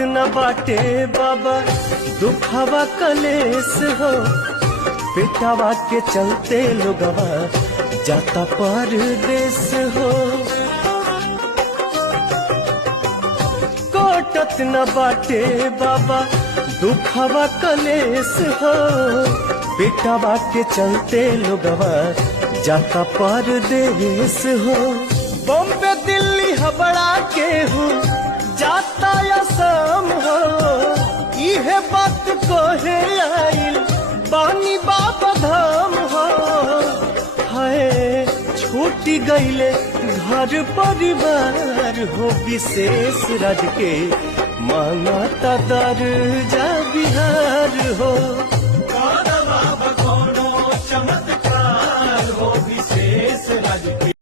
न बाटे बाबा दुखवा कलेस हो, बेटावा के चलते लोगवा जाता परदेस हो। कोटत न बाटे बाबा दुखवा कलेस हो, बेटावा के चलते लोगवा जाता परदेस हो। बॉम्बे दिल्ली हबड़ा के हूँ जाता असम हो, इहे बात कहे आइल बानी बाबा धाम हो। हाय छूटी गईले घर परिवार हो, विशेष राज के मांगता दर्जा बिहार हो।